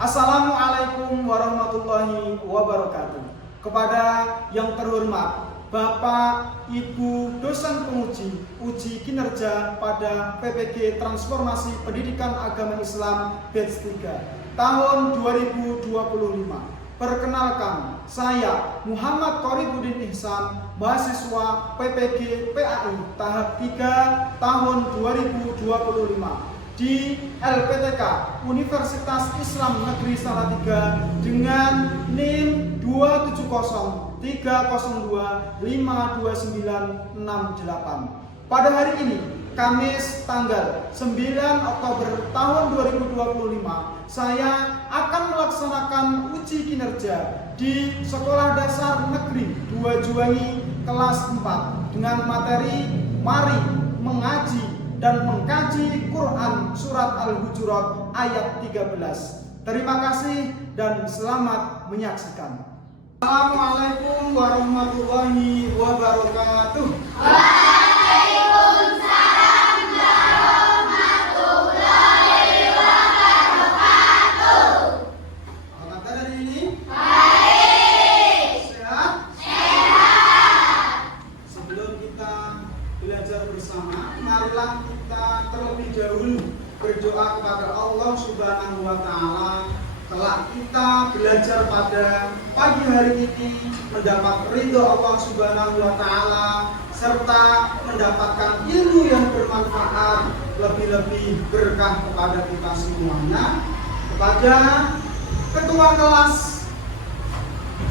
Assalamualaikum warahmatullahi wabarakatuh. Kepada yang terhormat Bapak, Ibu, dosen penguji uji kinerja pada PPG Transformasi Pendidikan Agama Islam Batch 3 tahun 2025. Perkenalkan, saya Muhammad Qoribuddin Ihsan, mahasiswa PPG PAI tahap 3 tahun 2025 di LPTK Universitas Islam Negeri Salatiga dengan NIM 27023025298. Pada hari ini, Kamis tanggal 9 Oktober tahun 2025, saya akan melaksanakan uji kinerja di Sekolah Dasar Negeri 2 Juwangi kelas 4 dengan materi Mari Mengaji dan Mengkaji Quran Surat Al-Hujurat ayat 13. Terima kasih dan selamat menyaksikan. Assalamualaikum warahmatullahi wabarakatuh. Waalaikumsalam warahmatullahi wabarakatuh. Apa kabar hari ini? Baik. Sehat? Sehat. Sebelum kita belajar bersama, marilah kita terlebih dahulu berdoa kepada Allah Subhanahu wa Ta'ala. Telah kita belajar pada pagi hari ini mendapat ridho Allah Subhanahu wa Ta'ala serta mendapatkan ilmu yang bermanfaat, lebih-lebih berkah kepada kita semuanya. Kepada ketua kelas,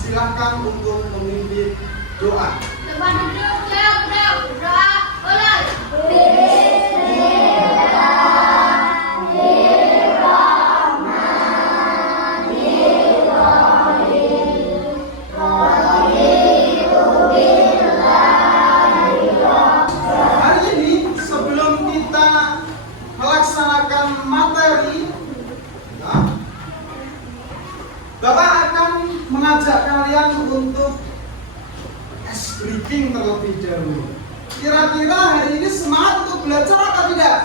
silakan untuk memimpin doa. Depan duduk, doa mulai. Hari ini sebelum kita melaksanakan materi, Bapak akan mengajak kalian untuk ice breaking terlebih dahulu. Kira-kira hari ini semangat untuk belajar atau tidak?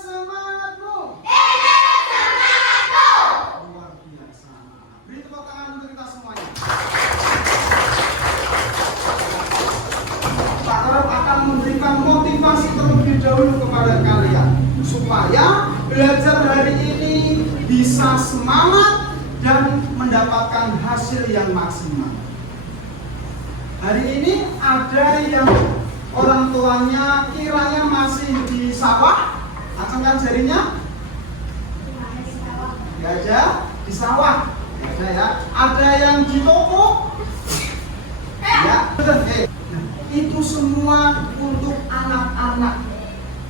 Semangatmu. Luar biasa. Beri tepuk tangan untuk kita semuanya. Pak Karep akan memberikan motivasi terlebih dahulu kepada kalian supaya belajar hari ini bisa semangat dan mendapatkan hasil yang maksimal. Hari ini ada yang orang tuanya kiranya masih di sawah, acungkan jarinya. Ya aja di sawah, ada ya. Ada yang di toko. Ya, betul. Nah, itu semua untuk anak-anak.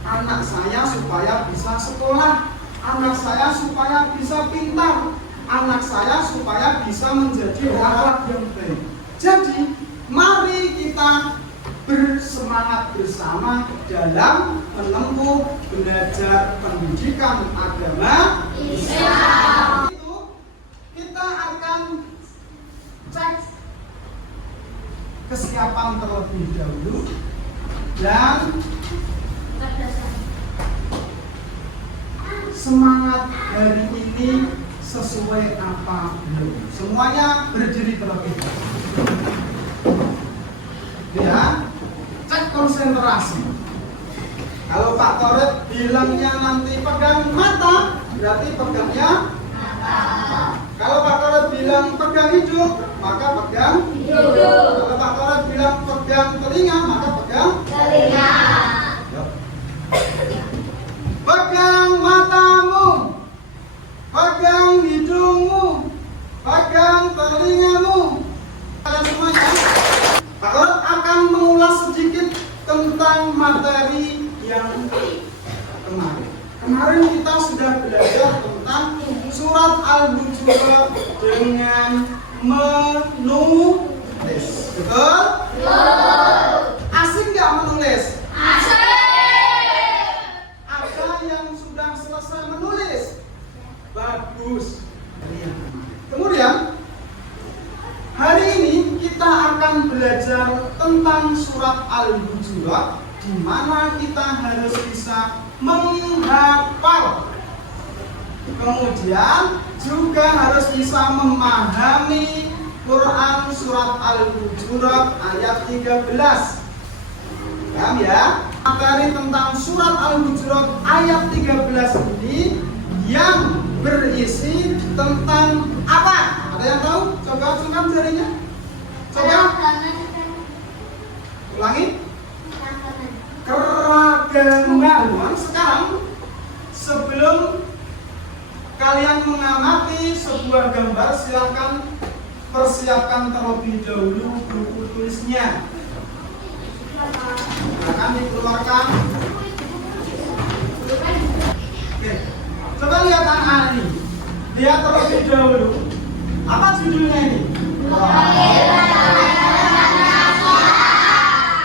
Anak saya supaya bisa sekolah, anak saya supaya bisa pintar, anak saya supaya bisa menjadi akhlak yang baik. Jadi, mari kita bersemangat bersama dalam menempuh belajar pendidikan agama Islam. Itu kita akan cek kesiapan terlebih dahulu dan semangat hari ini sesuai apa belum. Semuanya berdiri terlebih dahulu. Ya, cek konsentrasi. Kalau Pak Toret bilangnya nanti pegang mata, berarti pegangnya mata. Kalau Pak Toret bilang pegang hidung, maka pegang hidung. Kalau Pak Toret bilang pegang telinga, maka pegang Telinga. Pegang matamu, pegang hidungmu, pegang telingamu. Kalian semuanya, Pak Toret akan mengulas sedikit tentang materi yang kemarin. Kemarin kita sudah belajar tentang surat Al-Hujurat dengan menulis. Betul? Betul. Asik nggak menulis? Asik. Ada yang sudah selesai menulis? Bagus. Kemudian hari ini kita akan belajar tentang surat Al-Hujurat, di mana kita harus bisa menghafal Kemudian juga harus bisa memahami Quran surat Al-Hujurat ayat 13. Paham ya? Materi tentang surat Al-Hujurat ayat 13 ini yang berisi tentang apa? Ada yang tahu? Coba acungkan jarinya. Coba ulangi. Keragaman. Sekarang sebelum kalian mengamati sebuah gambar, silakan persiapkan terlebih dahulu buku tulisnya. Akan dikeluarkan. Oke. Coba lihat anak ini. Lihat terlebih dahulu. Apa judulnya ini?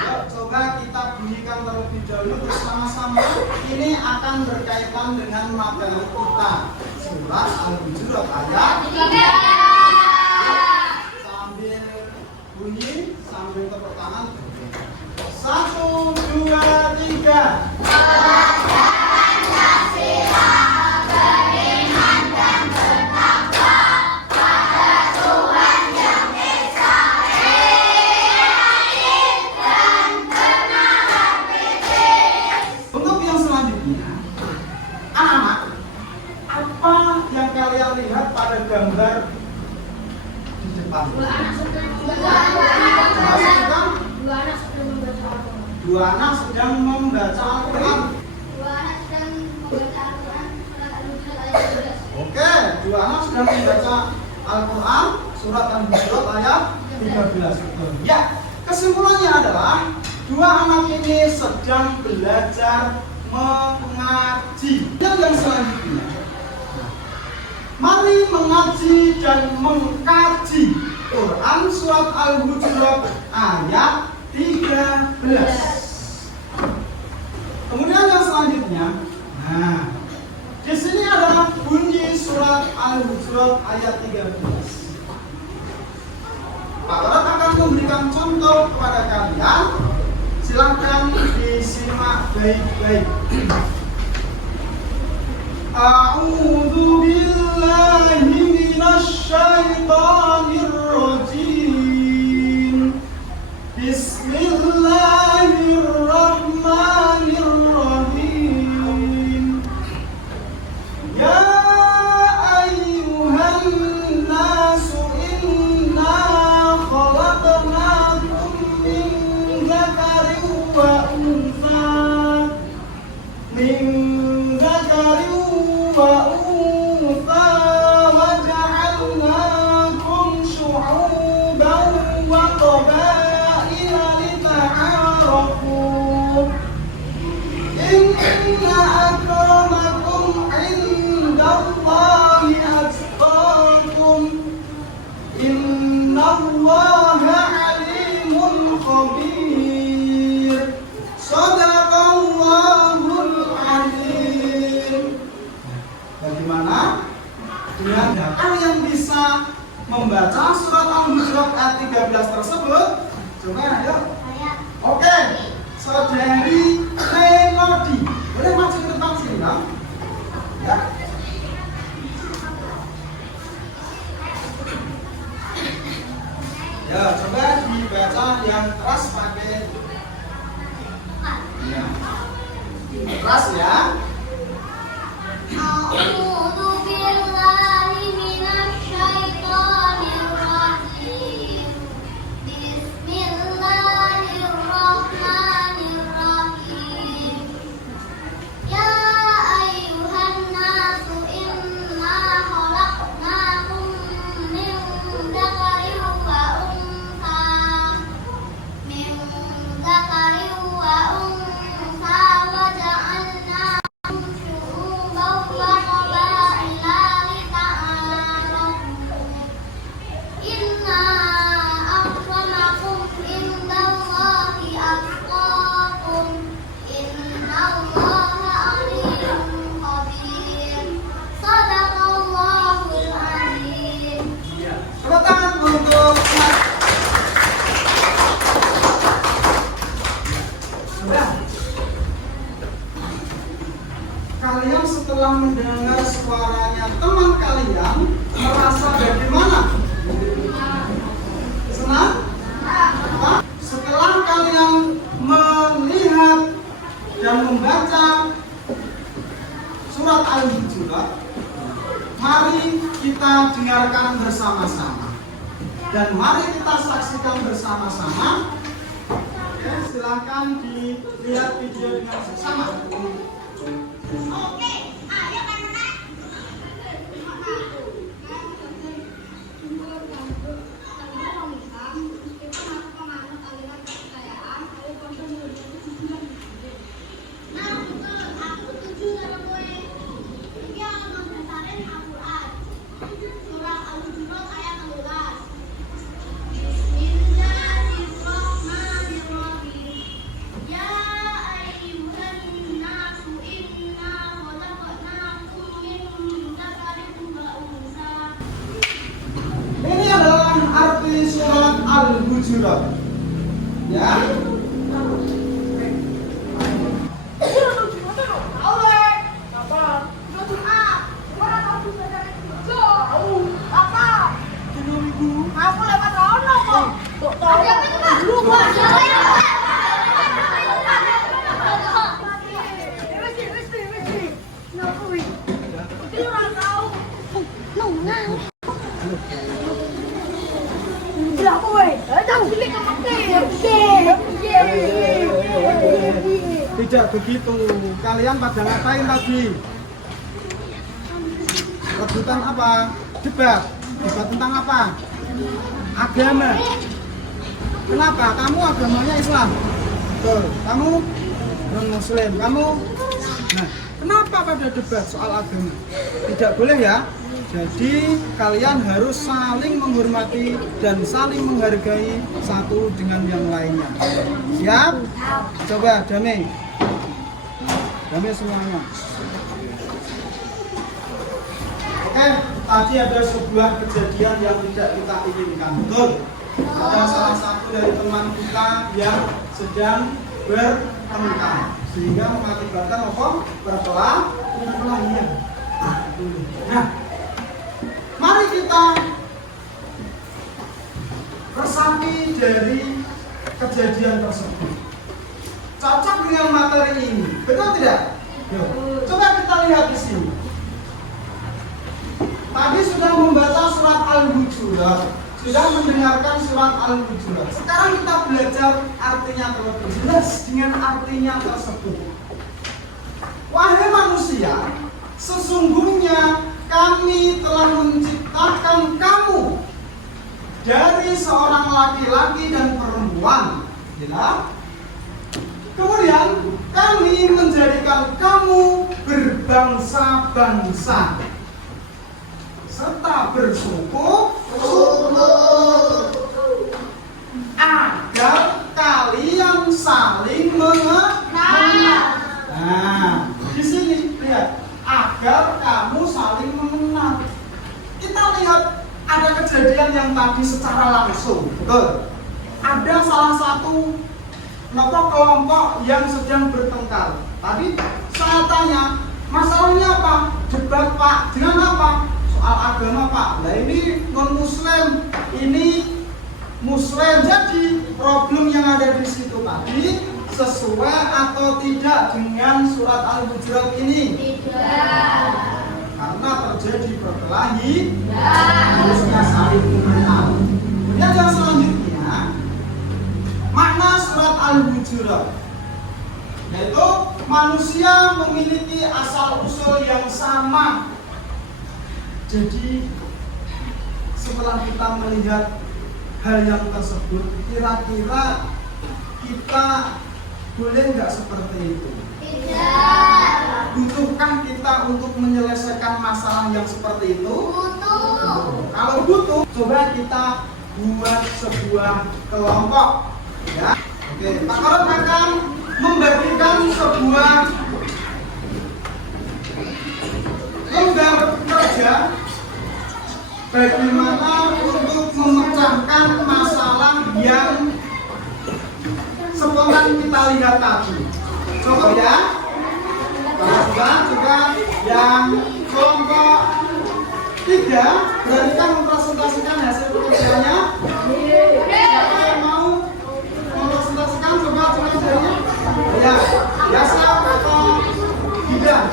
Yuk, coba kita bunyikan terlebih dahulu bersama-sama. Ini akan berkaitan dengan materi kita. Surat Al-Hujurat ayat 13. Sambil bunyi, sambil tepuk tangan. 1, 2, 3. Untuk yang selanjutnya, anak-anak, apa yang kalian lihat pada gambar di depan? Dua anak sedang membaca Al-Quran. Oke, dua anak sedang membaca Al-Quran surat Al-Hujurat ayat 13. Ya, kesimpulannya adalah dua anak ini sedang belajar mengaji. Yang selanjutnya, mari mengaji dan mengkaji Quran surat Al-Hujurat ayat 13. Kemudian yang selanjutnya, nah, di sini ada bunyi surat Al-Hujurat ayat 13. Pak Barat akan memberikan contoh kepada kalian. Silahkan disimak baik-baik. A'udzu billahi minasy syaithanir rajim. Bismillahirrahmanirrahim. Ya ayyuhan nasu inna khalaqnakum min dzakarin wa untha wa ja'alnakum syu'uban wa qabaila lita'arafu. Inna akramakum 'indallahi atqakum. Innallaha 'alimun khabir. Shadaqallahul 'azim. Bagaimana dengan kalian bisa membaca surat Al-Hujurat ayat 13 tersebut? Coba ayo. Oke, saudari Melody, boleh maju ke depan sini, Bang? Ya. Ya, coba dibaca yang keras pakai. Ya. Keras ya. A'udzu billahi minasy syaithanir rajim. Bismillahirrahmanirrahim. Ya ayyuhan nasu inna khalaqnakum min dzakarin wa untha wa ja'alnakum syu'uban wa qabaila lita'arafu. Inna akramakum indallahi atqakum. Innallaha 'alimun khabir. Shadaqallahul 'azim. Tepuk tangan untuk sudah. Kalian setelah mendengar suaranya teman-teman kalian merasa bagaimana? Senang? Apa? Setelah kalian melihat dan membaca surat Al-Hujurat, mari kita dengarkan bersama-sama dan mari kita saksikan bersama-sama. Oke, silakan dilihat video dengan bersama. Oke, ayo anak-anak. Nah, betul, aku setuju sama gue. Yang mendasarkan Al-Quran. Surah Al-Hujurat ayat 16. Bismillahirrahmanirrahim. Ya ayyuhan nasu inna khalaqnakum min dzakarin wa unsa. Ini adalah arti surat Al-Hujurat. Ya. Aku lewat rono kok. Ada apa itu, Kak? Lupa. Tidak begitu. Kalian pada ngapain tadi? Rebutan apa? Debat. Debat tentang apa? Agama. Kenapa? Kamu agamanya Islam. Betul. Kamu non Muslim. Kamu. Nah, kenapa pada debat soal agama? Tidak boleh ya. Jadi kalian harus saling menghormati dan saling menghargai satu dengan yang lainnya. Siap? Coba damai. Damai semuanya. Oke, tadi ada sebuah kejadian yang tidak kita inginkan. Betul. Ada salah satu dari teman kita yang sedang bertengkar sehingga mengakibatkan apa? Perkelahian. Nah, mari kita resapi dari kejadian tersebut. Cocok dengan materi ini, betul tidak? Yuk, coba kita lihat di sini. Tadi sudah membaca surat Al-Hujurat, sudah mendengarkan surat Al-Hujurat. Sekarang kita belajar artinya terlebih jelas dengan artinya tersebut. Wahai manusia, sesungguhnya kami telah menciptakan kamu dari seorang laki-laki dan perempuan. Ya. Kemudian kami menjadikan kamu berbangsa-bangsa serta bersuku agar kalian saling mengenal. Nah, di sini lihat, agar kamu saling mengenal. Kita lihat ada kejadian yang tadi secara langsung, betul. Ada salah satu kelompok yang sedang bertengkar. Tadi saya tanya, masalahnya apa? Debat Pak, dengan apa? Soal agama Pak. Nah ini non Muslim, ini Muslim. Jadi problem yang ada di situ tadi sesuai atau tidak dengan surat Al-Hujurat ini? Tidak. Karena terjadi perkelahian, harusnya saling mengenal. Kemudian yang selanjutnya, makna surat Al-Hujurat, yaitu manusia memiliki asal-usul yang sama. Jadi setelah kita melihat hal yang tersebut, kira-kira kita boleh nggak seperti itu? Tidak. Butuhkah kita untuk menyelesaikan masalah yang seperti itu? Butuh. Kalau butuh, coba kita buat sebuah kelompok. Ya, oke. Pak Karot akan membagikan sebuah lembar kerja bagaimana untuk memecahkan masalah yang spontan kita lihat tadi. Coba ya, coba yang kelompok 3, beranikan mempresentasikan hasil pekerjaannya? Siapa yang mau mempresentasikan? Coba jarinya. Ya, biasa atau tidak?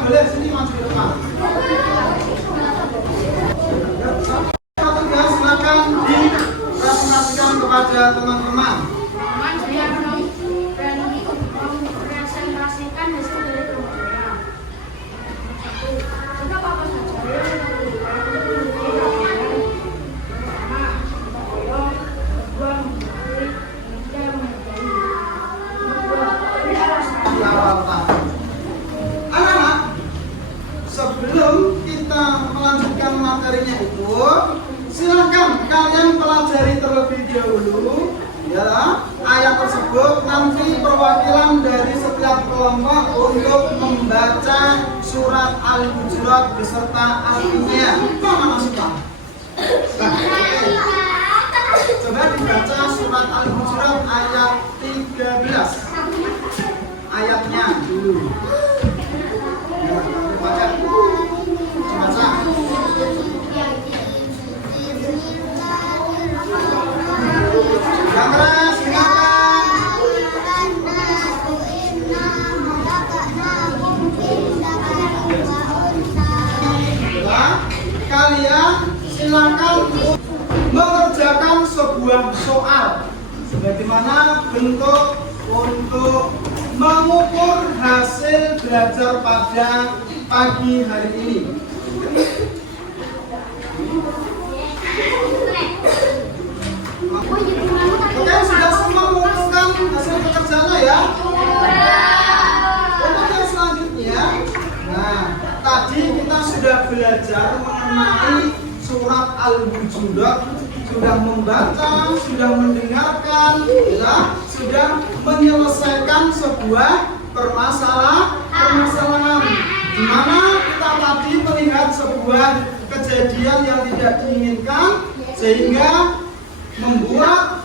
Boleh sini maju ke depan. Satu ya, silakan dipresentasikan kepada teman-teman. Saya berani mempresentasikan hasil dari pekerjaan. Untuk apa saja yang pertama, tolong, kedua, memberi, ketiga, menghargai. Ini alasan. Di awal tadi. Anak-anak, sebelum kita melanjutkan materinya itu, silakan kalian pelajari terlebih dahulu ya ayat tersebut. Nanti perwakilan dari setiap kelompok untuk membaca surat Al-Hujurat beserta artinya. Mana suka? Coba dibaca surat Al-Hujurat ayat 13. Ayatnya dulu. Baca. Baca. Yang keras, silakan. Ya, kalian silakan mengerjakan sebuah soal sebagaimana bentuk untuk mengukur hasil belajar pada pagi hari ini. Oke, sudah semua mengumpulkan hasil pekerjaannya ya? Untuk yang selanjutnya, nah tadi kita sudah belajar mengenai surat Al-Hujurat, sudah membaca, sudah mendengarkan, ya, sudah menyelesaikan sebuah permasalahan di mana kita tadi melihat sebuah kejadian yang tidak diinginkan sehingga membuat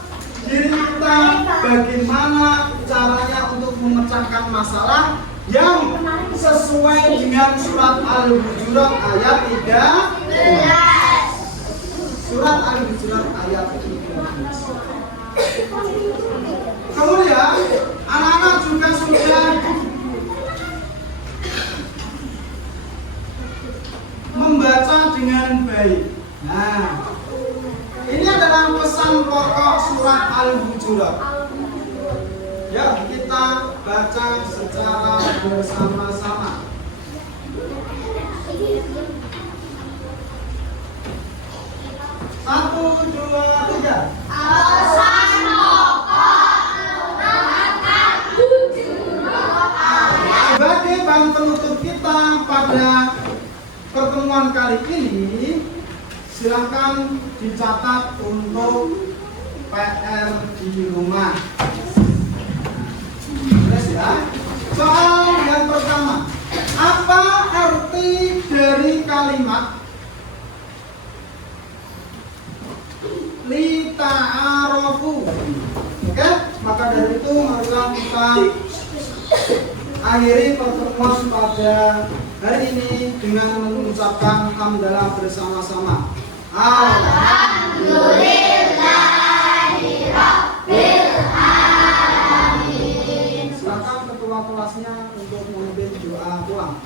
diri kita bagaimana caranya untuk memecahkan masalah yang sesuai dengan surat Al-Hujurat ayat 13. Surat Al-Hujurat ayat 13. Kemudian anak-anak juga sudah membaca dengan baik. Nah, ini adalah pesan pokok surat Al-Hujurat. Ya, kita baca secara bersama-sama. Satu, dua, tiga. Pesan pokok surat Al-Hujurat. Sebagai bahan penutup kita pada pertemuan kali ini, silakan dicatat untuk PR di rumah. Jelas ya? Soal yang pertama, apa arti dari kalimat li ta'arofu? Oke, maka dari itu marilah kita akhiri pertemuan pada hari ini dengan mengucapkan hamdalah bersama-sama. Alhamdulillahirabbil alamin. Silakan ketua kelasnya untuk memimpin doa pulang.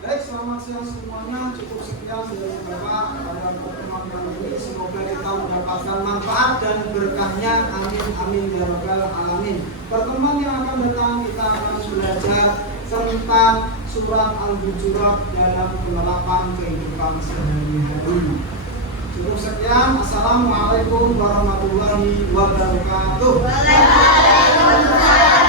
Baik, selamat siang semuanya. Cukup sekian dari Bapak pada pertemuan kali ini. Semoga kita mendapatkan manfaat dan berkahnya. Amin amin ya rabbal alamin. Pertemuan yang akan datang kita akan belajar tentang surat Al-Hujurat dalam penerapan kehidupan sehari-hari. Cukup sekian. Assalamualaikum warahmatullahi wabarakatuh. Waalaikumsalam.